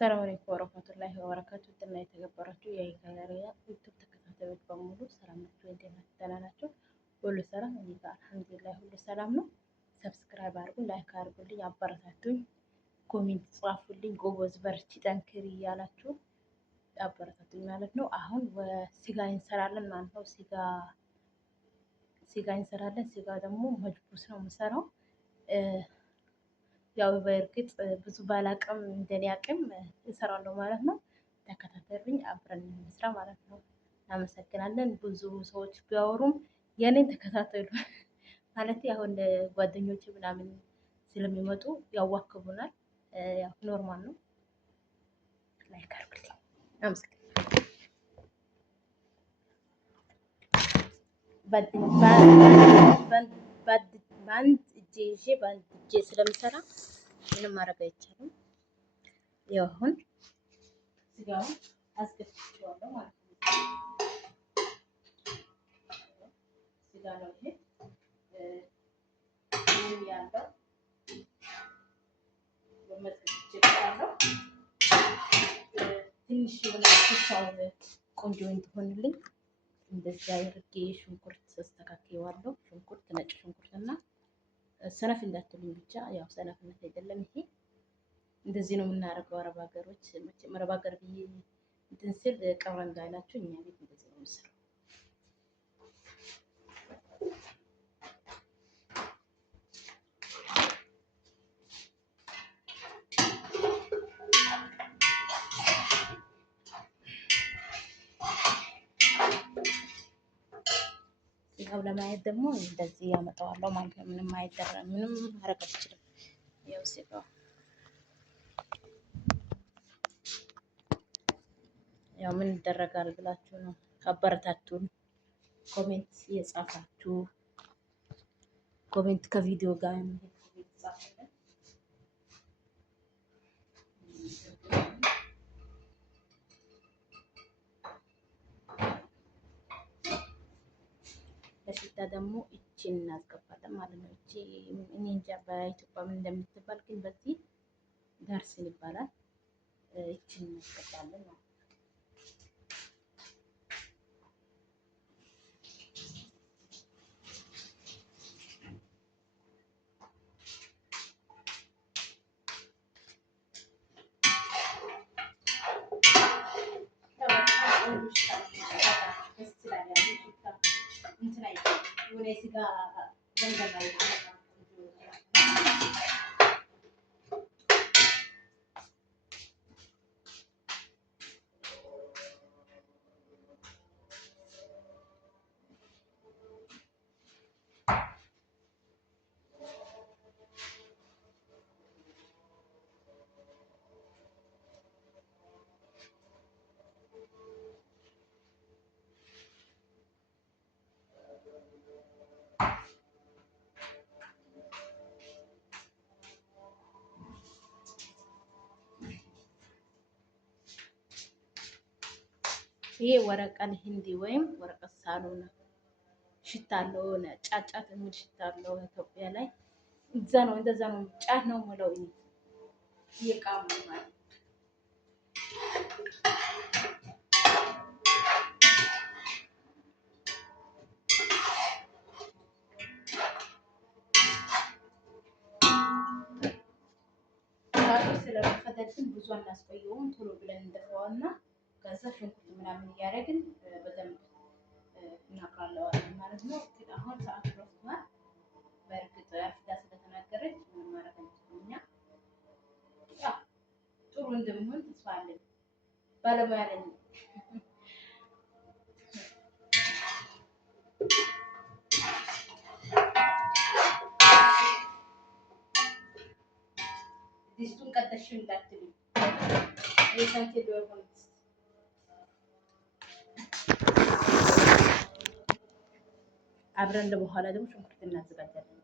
ሰላም አለይኩም ወረህመቱላሂ ወበረካቱ። እና የተከበራችሁ የሂካያ ዩቲዩብ ተከታታዮች በሙሉ ሰላም ናችሁ? እንዴት ናችሁ? ደህና ናችሁ? ሁሉ ሰላም እኔ ጋር አልሐምዱሊላህ ሁሉ ሰላም ነው። ሰብስክራይብ አድርጉ፣ ላይክ አድርጉልኝ፣ አበረታቱኝ፣ ኮሜንት ጻፉልኝ። ጎበዝ በርቺ፣ ጠንክሪ እያላችሁ አበረታቱኝ ማለት ነው። አሁን ስጋ እንሰራለን ማለት ነው። ስጋ እንሰራለን። ስጋ ደግሞ መጅቡስ ነው የምሰራው። ያው በእርግጥ ብዙ ባላቅም እንደኔ አቅም እሰራለሁ ማለት ነው። ተከታተሉኝ፣ አብረን እንስራ ማለት ነው። እናመሰግናለን። ብዙ ሰዎች ቢያወሩም የኔን ተከታተሉ ማለት አሁን ጓደኞች ምናምን ስለሚመጡ ያዋክቡናል። ያው ኖርማል ነው። ላይክ አድርጉልኝ። እናመሰግናለን። በአንድ እጄ ይዤ በአንድ እጄ ስለምሰራ ምንም ማድረግ አይቻልም። ያው አሁን ስጋውን አስገድቼዋለሁ ማለት ነው። ስጋ ነው ይሄ ያለው በመጥቼዋለሁ። ትንሽ የሆነ ኩሳው ቆንጆ እንዲሆንልኝ እንደዚህ አድርጌ ሽንኩርት አስተካክለዋለሁ። ሽንኩርት፣ ነጭ ሽንኩርት እና ሰነፍ እንዳትሉኝ ብቻ ያው ሰነፍነት አይደለም ይሄ። እንደዚህ ነው የምናደርገው አረብ ሀገሮች። መቼም አረብ ሀገር ብዬ እንትን ስል ቀረ እንዳይላችሁ እኛ ቤት እንደዚህ ነው የምንሰራው። ስጋው ለማየት ደግሞ እንደዚህ ያመጣዋለሁ ማለት ነው። ምንም አይደረም፣ ምንም ማድረግ አልችልም። ያው ስጋው ያው ምን ይደረጋል ብላችሁ ነው አበረታቱን። ኮሜንት እየጻፋችሁ ኮሜንት ከቪዲዮ ጋር ጻፉልን። ለሽታ ደግሞ እቺን እናስገባለን ማለት ነው። እቺ እኔ እንጃ በኢትዮጵያ ምን እንደምትባል ግን በዚህ ዳርስን ይባላል። እቺን እናስገባለን ማለት ነው። ይሄ ወረቀል ሂንዲ ወይም ወረቀት ሳሎና ሽታ አለው። ጫጫት የሚል ሽታ አለው ኢትዮጵያ ላይ። እንደዛ ነው ጫት ነው የምለው ይቃሙ ማለት ስለፈተትን ብዙ አናስቆየውም። ቶሎ ብለን እንደፈዋና ከዛ ሽንኩርት ምናምን እያደረግን በደንብ እናቅላለዋለን ማለት ነው። ግን አሁን ሰዓት ረፍቷል። በእርግጥ አፍዳ ስለተናገረች ምንም ማድረግ አንችልም። እኛ ጥሩ እንደምሆን ተስፋ አለን። ባለሙያ ነኝ። ድስቱን ቀጠሽው እንዳትሉኝ የሳንቴ ዶርሆን አብረን በኋላ ደግሞ ሽንኩርት እናዘጋጃለን።